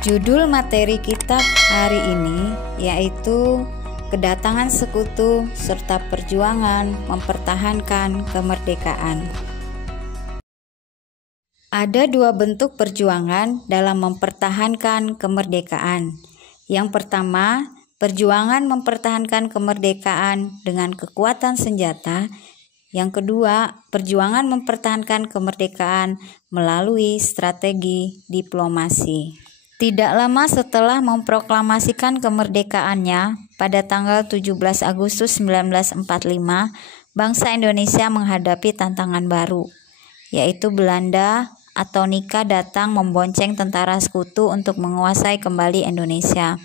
Judul materi kita hari ini yaitu kedatangan sekutu serta perjuangan mempertahankan kemerdekaan. Ada dua bentuk perjuangan dalam mempertahankan kemerdekaan. Yang pertama, perjuangan mempertahankan kemerdekaan dengan kekuatan senjata. Yang kedua, perjuangan mempertahankan kemerdekaan melalui strategi diplomasi. Tidak lama setelah memproklamasikan kemerdekaannya pada tanggal 17 Agustus 1945, bangsa Indonesia menghadapi tantangan baru, yaitu Belanda atau Nika datang membonceng tentara sekutu untuk menguasai kembali Indonesia.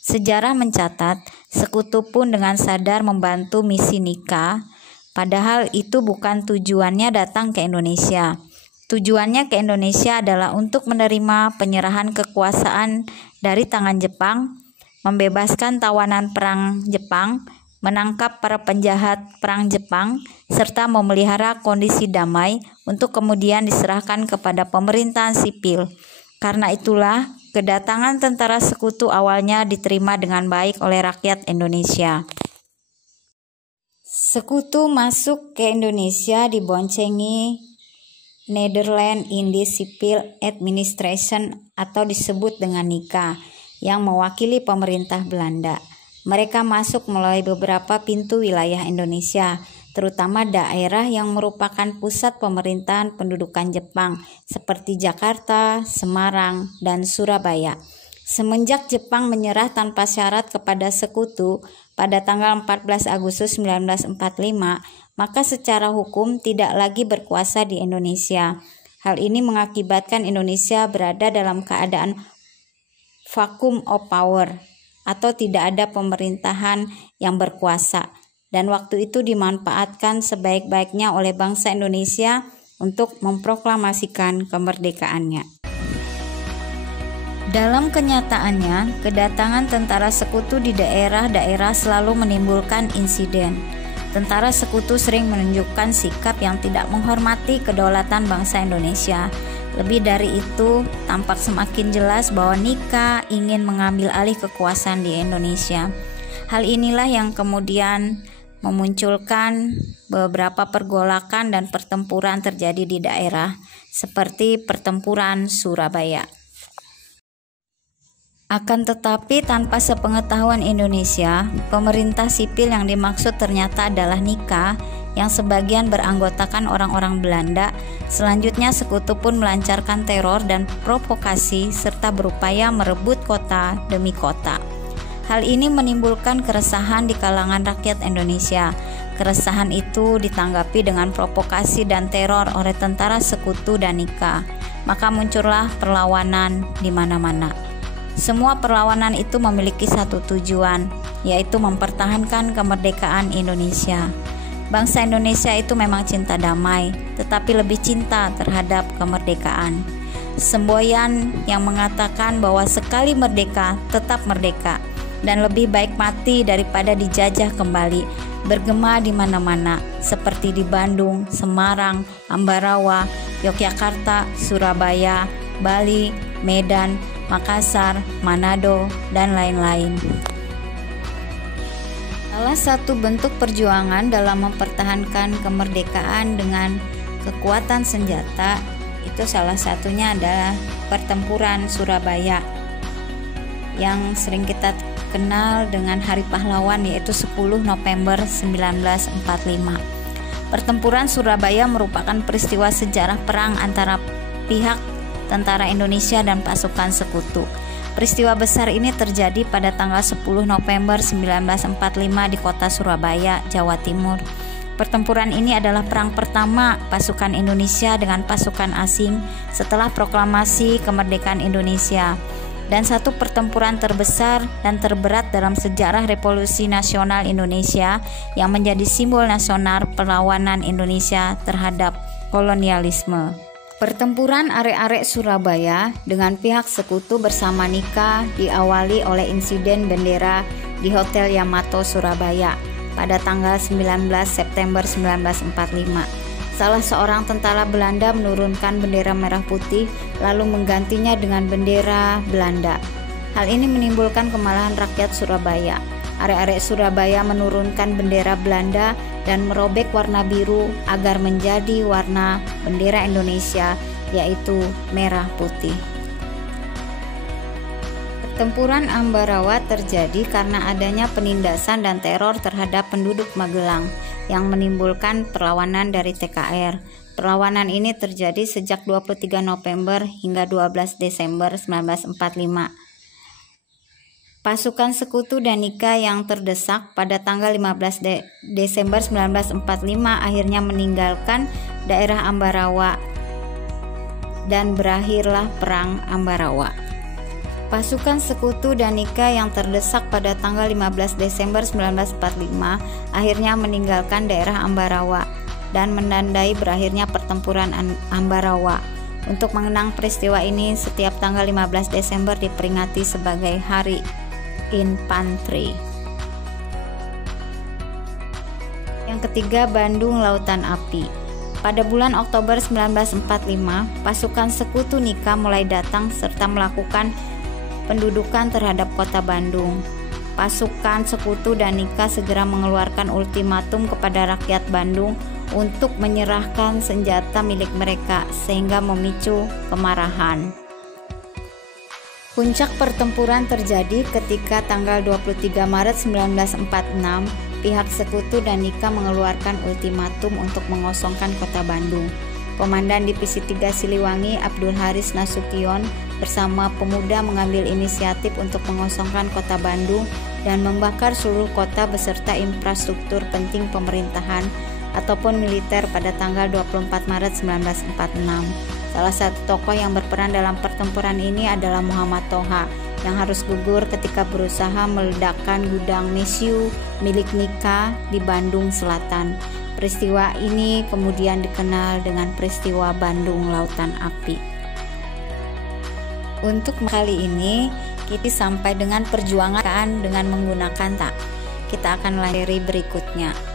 Sejarah mencatat, sekutu pun dengan sadar membantu misi Nika, padahal itu bukan tujuannya datang ke Indonesia. Tujuannya ke Indonesia adalah untuk menerima penyerahan kekuasaan dari tangan Jepang, membebaskan tawanan perang Jepang, menangkap para penjahat perang Jepang, serta memelihara kondisi damai untuk kemudian diserahkan kepada pemerintahan sipil. Karena itulah, kedatangan tentara sekutu awalnya diterima dengan baik oleh rakyat Indonesia. Sekutu masuk ke Indonesia diboncengi Netherlands Indies Civil Administration atau disebut dengan NICA yang mewakili pemerintah Belanda. Mereka masuk melalui beberapa pintu wilayah Indonesia, terutama daerah yang merupakan pusat pemerintahan pendudukan Jepang seperti Jakarta, Semarang, dan Surabaya. Semenjak Jepang menyerah tanpa syarat kepada sekutu pada tanggal 14 Agustus 1945, maka secara hukum tidak lagi berkuasa di Indonesia. Hal ini mengakibatkan Indonesia berada dalam keadaan vacuum of power atau tidak ada pemerintahan yang berkuasa, dan waktu itu dimanfaatkan sebaik-baiknya oleh bangsa Indonesia untuk memproklamasikan kemerdekaannya. Dalam kenyataannya, kedatangan tentara sekutu di daerah-daerah selalu menimbulkan insiden. Tentara sekutu sering menunjukkan sikap yang tidak menghormati kedaulatan bangsa Indonesia. Lebih dari itu, tampak semakin jelas bahwa Nika ingin mengambil alih kekuasaan di Indonesia. Hal inilah yang kemudian memunculkan beberapa pergolakan dan pertempuran terjadi di daerah, seperti pertempuran Surabaya. Akan tetapi tanpa sepengetahuan Indonesia, pemerintah sipil yang dimaksud ternyata adalah Nika yang sebagian beranggotakan orang-orang Belanda. Selanjutnya sekutu pun melancarkan teror dan provokasi serta berupaya merebut kota demi kota. Hal ini menimbulkan keresahan di kalangan rakyat Indonesia. Keresahan itu ditanggapi dengan provokasi dan teror oleh tentara sekutu dan Nika. Maka muncullah perlawanan di mana-mana. Semua perlawanan itu memiliki satu tujuan, yaitu mempertahankan kemerdekaan Indonesia. Bangsa Indonesia itu memang cinta damai, tetapi lebih cinta terhadap kemerdekaan. Semboyan yang mengatakan bahwa sekali merdeka, tetap merdeka, dan lebih baik mati daripada dijajah kembali, bergema di mana-mana, seperti di Bandung, Semarang, Ambarawa, Yogyakarta, Surabaya, Bali, Medan, Makassar, Manado, dan lain-lain. Salah satu bentuk perjuangan dalam mempertahankan kemerdekaan dengan kekuatan senjata itu salah satunya adalah pertempuran Surabaya yang sering kita kenal dengan Hari Pahlawan, yaitu 10 November 1945. Pertempuran Surabaya merupakan peristiwa sejarah perang antara pihak tentara Indonesia dan pasukan sekutu. Peristiwa besar ini terjadi pada tanggal 10 November 1945 di kota Surabaya, Jawa Timur. Pertempuran ini adalah perang pertama pasukan Indonesia dengan pasukan asing setelah proklamasi kemerdekaan Indonesia, dan satu pertempuran terbesar dan terberat dalam sejarah Revolusi Nasional Indonesia yang menjadi simbol nasional perlawanan Indonesia terhadap kolonialisme. Pertempuran arek-arek Surabaya dengan pihak sekutu bersama Nika diawali oleh insiden bendera di Hotel Yamato Surabaya pada tanggal 19 September 1945. salah seorang tentara Belanda menurunkan bendera merah putih lalu menggantinya dengan bendera Belanda. Hal ini menimbulkan kemarahan rakyat Surabaya. Arek-arek Surabaya menurunkan bendera Belanda dan merobek warna biru agar menjadi warna bendera Indonesia, yaitu merah putih. Pertempuran Ambarawa terjadi karena adanya penindasan dan teror terhadap penduduk Magelang yang menimbulkan perlawanan dari TKR. Perlawanan ini terjadi sejak 23 November hingga 12 Desember 1945. Pasukan Sekutu dan Nika yang terdesak pada tanggal 15 Desember 1945 akhirnya meninggalkan daerah Ambarawa dan berakhirlah Perang Ambarawa. Pasukan Sekutu dan Nika yang terdesak pada tanggal 15 Desember 1945 akhirnya meninggalkan daerah Ambarawa dan menandai berakhirnya pertempuran Ambarawa. Untuk mengenang peristiwa ini, setiap tanggal 15 Desember diperingati sebagai Hari Infanteri. Yang ketiga, Bandung Lautan Api. Pada bulan Oktober 1945, pasukan Sekutu Nika mulai datang serta melakukan pendudukan terhadap kota Bandung. Pasukan Sekutu dan Nika segera mengeluarkan ultimatum kepada rakyat Bandung untuk menyerahkan senjata milik mereka sehingga memicu kemarahan. Puncak pertempuran terjadi ketika tanggal 23 Maret 1946 pihak Sekutu dan Nika mengeluarkan ultimatum untuk mengosongkan kota Bandung. Komandan Divisi 3 Siliwangi Abdul Haris Nasution bersama pemuda mengambil inisiatif untuk mengosongkan kota Bandung dan membakar seluruh kota beserta infrastruktur penting pemerintahan ataupun militer pada tanggal 24 Maret 1946. Salah satu tokoh yang berperan dalam pertempuran ini adalah Muhammad Toha yang harus gugur ketika berusaha meledakkan gudang mesiu milik Nika di Bandung Selatan. Peristiwa ini kemudian dikenal dengan peristiwa Bandung Lautan Api. Untuk kali ini kita sampai dengan perjuangan dengan menggunakan tak. Kita akan lanjut berikutnya.